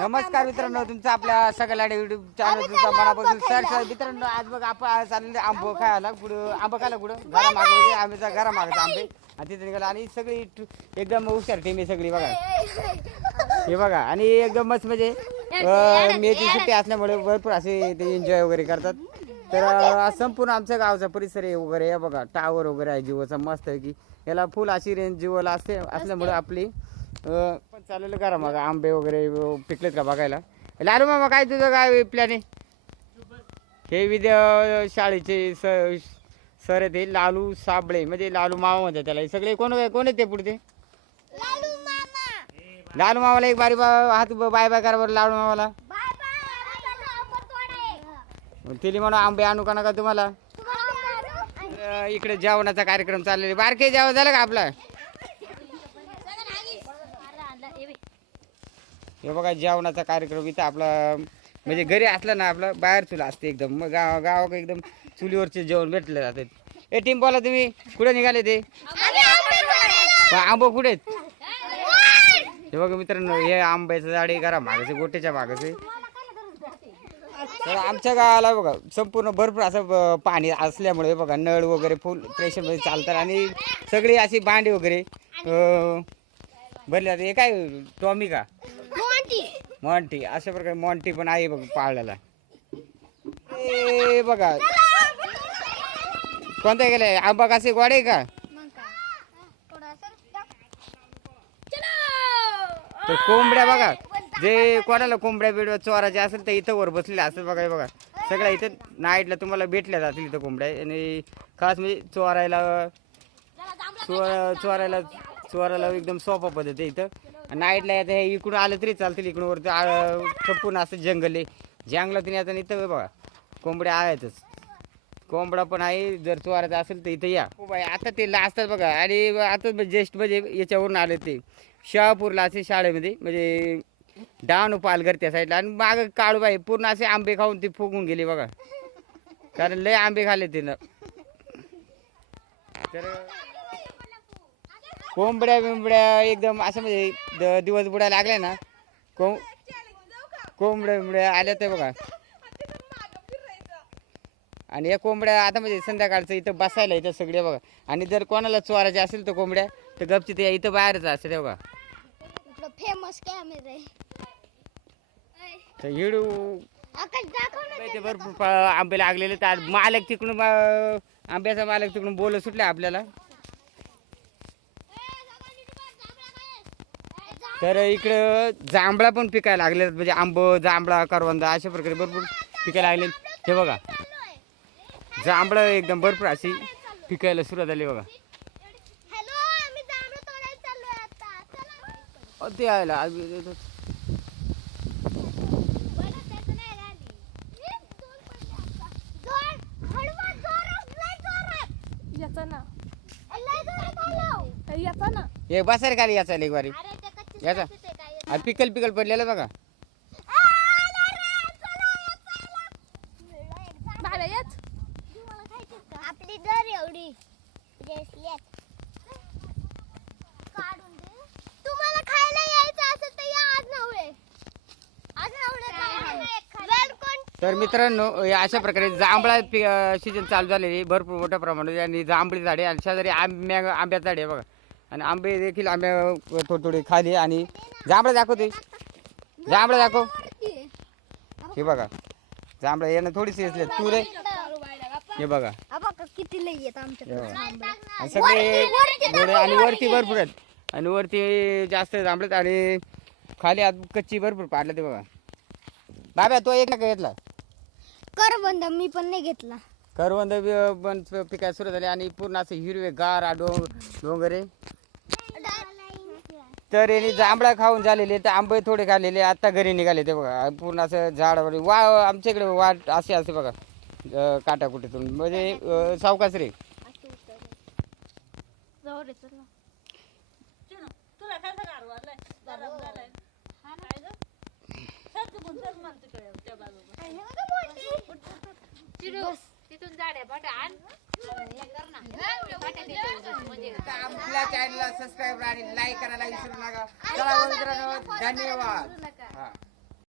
नमस्कार मित्रांनो, तुमचं आपल्या सगळ्या युट्यूब चॅनल तुमचा मनापासून सर मित्रांनो, आज बघ आपण चाललेले आंबो खायला. कुठं आंबा खायला? कुठं घरा मागवले आंब्याचा, घरा मागचा आंबे आणि तिथे निघाला. आणि सगळी एकदम हुशार टीम आहे सगळी बघा. हे बघा, आणि एकदम मस्त म्हणजे मेची सुट्टी असल्यामुळे भरपूर असे ते एन्जॉय वगैरे करतात. तर संपूर्ण आमच्या गावचा परिसर आहे वगैरे. हे बघा, टावर वगैरे आहे जिओचा मस्त आहे की याला फुल अशी रेंज जिओला असल्यामुळे आपली पण चाललेलं करा मग आंबे वगैरे पिकलेत का बघायला. लालू मामा, काय तुझं काय प्लॅन आहे? हे विद्या शाळेचे सर आहेत ते लालू साबळे, म्हणजे लालू मामा म्हणतात त्याला. हे सगळे कोण आहेत ते पुढे? लालू मामाला एक बारी हात बाय बाय करा बरं लालू मामाला. तिली म्हणा आंबे आणू का नका तुम्हाला. इकडे जेवणाचा कार्यक्रम चाललेला. बारके जेवण झालं का आपला? हे बघा, जेवणाचा कार्यक्रम इथं आपला म्हणजे घरी असला ना आपला बाहेर चुला असते एकदम. मग गावाकडे एकदम चुलीवरचे जेवण भेटले जाते. ए टीम बोला, तुम्ही कुठे निघाले ते? आंबो कुठे आहेत? हे बघा मित्रांनो, हे आंब्याचं झाड आहे घरा मागायचे, गोट्याच्या मागायचे. तर आमच्या गावाला बघा संपूर्ण भरपूर असं पाणी असल्यामुळे बघा नळ वगैरे फुल प्रेशरमध्ये चालतात आणि सगळी अशी भांडी वगैरे भरली जाते. हे काय टॉमी का मॉन्टी? अशा प्रकारे मॉन्टी पण आहे बघ पाळल्याला. हे बघा कोणता गेलाय आंबा, कसे गोड आहे का? तर कोंबड्या बघा, जे कोणाला कोंबड्या बिडव्या चोराचे असेल तर इथं वर बसलेले असतात बघा. हे बघा सगळ्या इथं नाईटला तुम्हाला भेटल्या जातील इथं कोंबड्या. आणि खास म्हणजे चोरायला एकदम सोपा पद्धत आहे इथं. नाईटला येतं हे इकडून आलं तरी चालतील. इकडून वरती संपूर्ण असं जंगल आहे, जंगलातून येतं. इथं बघा कोंबड्या आहेतच, कोंबडा पण आहे. जर चोरायचं असेल तर इथं या. खूप आहे आता ते असतात बघा. आणि आता ज्येष्ठ म्हणजे याच्यावरून आले ते शहापूरला असे शाळेमध्ये म्हणजे डावणू पालघर त्या साईडला. आणि माग काळूबाई पूर्ण असे आंबे खाऊन ती फुगून गेली बघा, कारण लय आंबे खाल्ले तिनं. तर कोंबड्या बिंबड्या एकदम असं म्हणजे दिवस बुडायला लागले ना, कोंबड्या बिंबड्या आल्या ते बघा. आणि या कोंबड्या आता म्हणजे संध्याकाळचं इथं बसायला इथं सगळे बघा. आणि जर कोणाला चोरायचे असेल तर कोंबड्या तर गपची ते इथं बाहेरच असते ते बघा. फेमस कॅमेरा तर हिडू ते भरपूर आंबे लागलेले. तर मालक तिकडून आंब्याचा मालक तिकडून बोल सुटले आपल्याला. तर इकडं जांभळा पण पिकायला लागले, म्हणजे आंब जांभळा करवंदा अशा प्रकारे भरपूर पिकायला लागले. हे बघा जांभळं एकदम भरपूर अशी पिकायला सुरुवात झाली बघा. ते आयला हे बसायला खाली याचा एक बारी याचा आणि पिकल पडलेलं बघा. आपली दर एवढी तुम्हाला खायला यायचं असेल तर या आज नव्हे. तर मित्रांनो, अशा प्रकारे जांभळा सीजन चालू झालेली भरपूर मोठ्या प्रमाणात. आणि जांभळी झाडे आणि शेजारी आंब्याचं झाड आहे बघा. आणि आंबे देखील आंब्या थोडे खाली. आणि जांभळं दाखवते, जांभळं दाखव. हे बघा जांभळं यानं थोडीशी असले तू रे. हे बघा किती लई येत आमच्या सगळे गोडे. आणि वरती भरपूर आहेत आणि वरती जास्त जांभळत. आणि खाली आज कच्ची भरपूर पाडलं ते बघा. बाबा तो एक ना घेतला करवंद, मी पण नाही घेतला. करवंद पण पिकायला सुरू झाले. आणि पूर्ण असं हिरवे गार डोंगरे. तर याने जांभळा खाऊन झालेले, तर आंबे थोडे खाल्लेले आता घरी निघाले ते बघा. पूर्ण असं झाडावर आमच्याकडे वाट असे असते बघा काटाकुटीतून, म्हणजे सावकाश रे. तिथून जाड्या फाटा आण आपल्या चॅनलला सबस्क्राईब आणि लाईक करायला विसरू नका. चला मित्रांनो, धन्यवाद.